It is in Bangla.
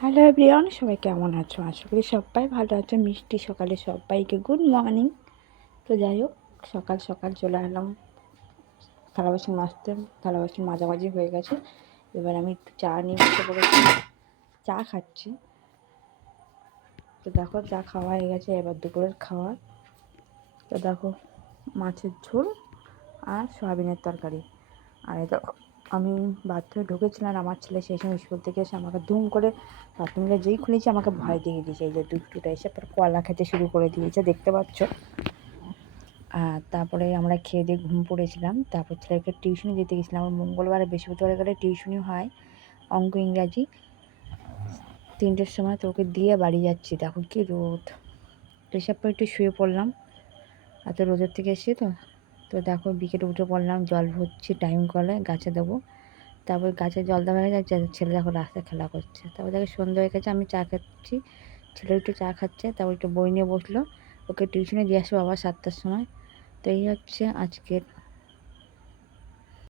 হ্যালো এভরিওয়ান, সবাই কেমন আছো? আশা করি সবাই ভালো আছো। মিষ্টি সকালে সবাইকে গুড মর্নিং। তো যাই হোক, সকাল সকাল চলে এলাম থালা বাসন মাজতে। থালা বাসন মাঝামাঝি হয়ে গেছে। এবার আমি একটু চা নিয়ে বসে পড়েছি, চা খাচ্ছি। তো দেখো, চা খাওয়া হয়ে গেছে, এবার দুপুরের খাওয়া। তো দেখো, মাছের ঝোল আর সয়াবিনের তরকারি। আর এই দেখো, আমি বাথরুমে ঢুকেছিলাম, আমার ছেলে সেই সময় স্কুল থেকে এসে আমাকে ধুম করে বাথরুমটা যেই খুলেছি আমাকে ভয় দিয়ে দিয়েছে। এই যে দুধটুটা এসে পরে কলা খেতে শুরু করে দিয়েছে, দেখতে পাচ্ছ। আর তারপরে আমরা খেয়ে দিয়ে ঘুম পড়েছিলাম। তারপর ছেলেকে টিউশনি দিতে গেছিলাম। আমার মঙ্গলবার আর বৃহস্পতিবার গেলে টিউশনি হয়, অঙ্ক ইংরাজি 3টের সময়। তো ওকে দিয়ে বাড়ি যাচ্ছি। দেখো কি রোদ। এসব পর একটু শুয়ে পড়লাম, এত রোদের থেকে এসে। তো দেখো, বিকেলে উঠে পড়লাম, জল ভরছি টাইম কলে, গাছে দেবো। তারপর গাছে জল দেওয়া হয়ে যাচ্ছে, ছেলে দেখো রাস্তায় খেলা করছে। তারপর দেখো সন্ধ্যা হয়ে গেছে, আমি চা খাচ্ছি, ছেলে একটু চা খাচ্ছে। তারপর একটু বই নিয়ে বসলো, ওকে টিউশনে দিয়ে আসবো আবার 7টার সময়। তো এই হচ্ছে আজকের